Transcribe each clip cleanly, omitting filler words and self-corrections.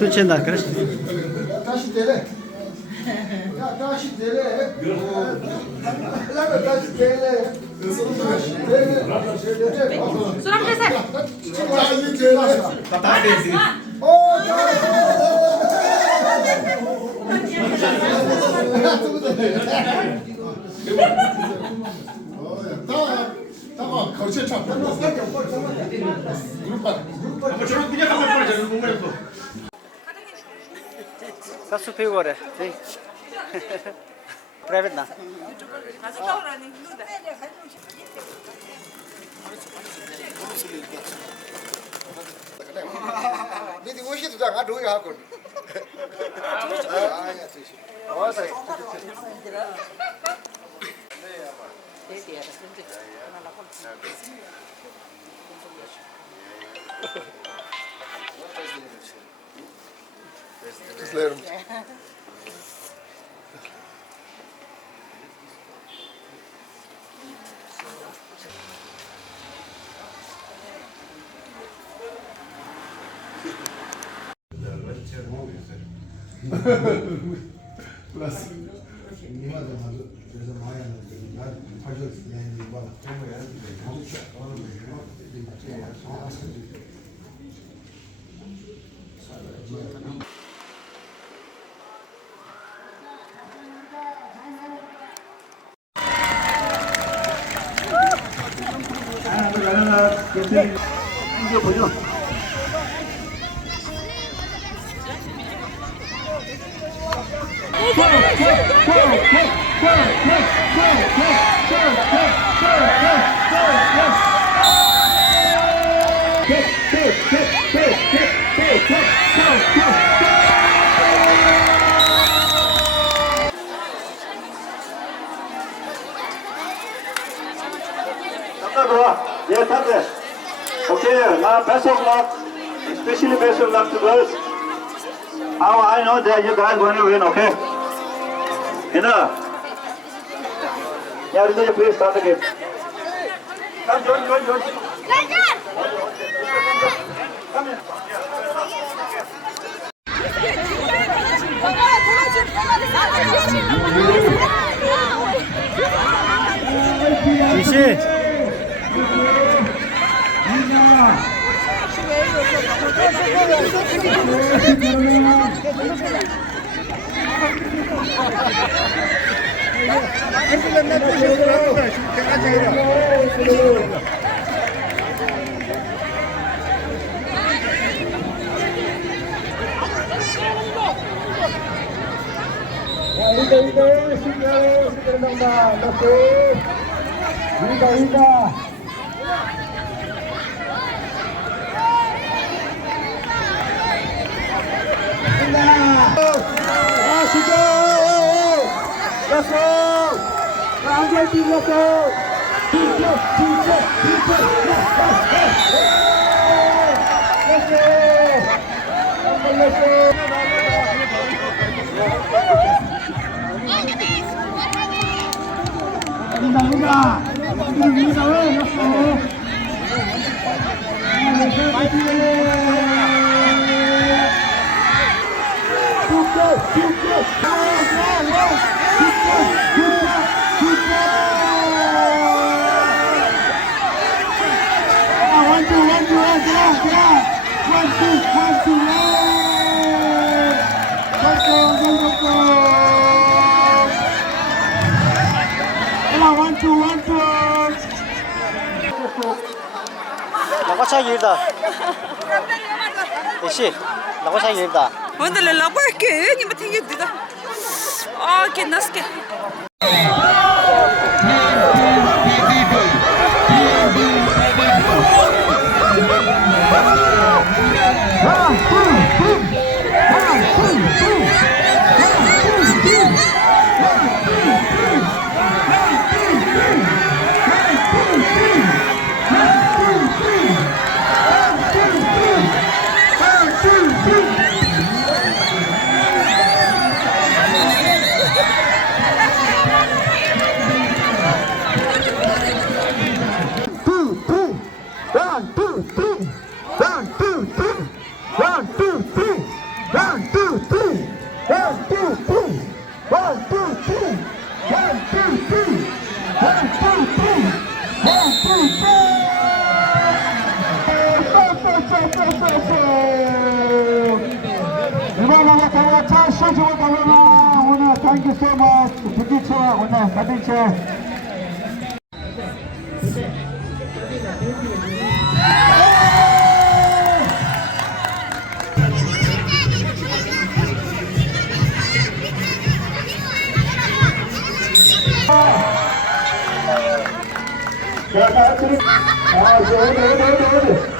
तुझे ना कर Tamam, karşıya çarp. Ama çocuk bir de kamera koyacak, bunu yapalım. सब पे हो रहा है private नाนี่ที่ว่าชิดตัวกันดูอีกครับคุณอ๋อใส่Kızlarım. Burası. 이거 보죠. Yeah, tap it. Okay, now best of luck, especially best of luck to girls. How I know that you guys going to win, okay? Enough. Yeah, Rinda, please start the game. Come, join. Come in. Lakocha yirda. Eşi, lakocha yirda. Onda la labo ke ni matenge dida. Ah, ke nas ke. three. 1, 2, 3. 1, 2, 3. 1, 2, 3. 1, 2, 3. 이번에 차 시주고 가려면 오늘 thank you so much. 부기차 오늘 가든채. 자, 다들 어디.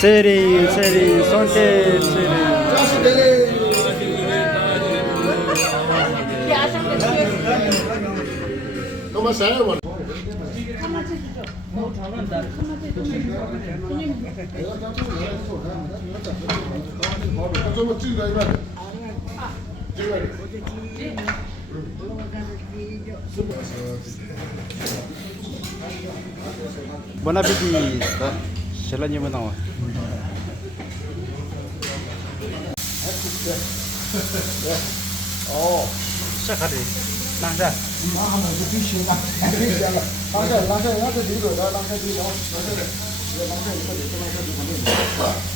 세린 손대 세린. 너무 잘해. 좀 찍어 이거. Bon appétit. Jalannya menang. Oh, siapa deh? Nangsa. 랑샤, 랑샤, 랑샤, 이거, 랑샤, 이거, 랑샤, 이거, 랑샤, 이거, 랑샤, 이거,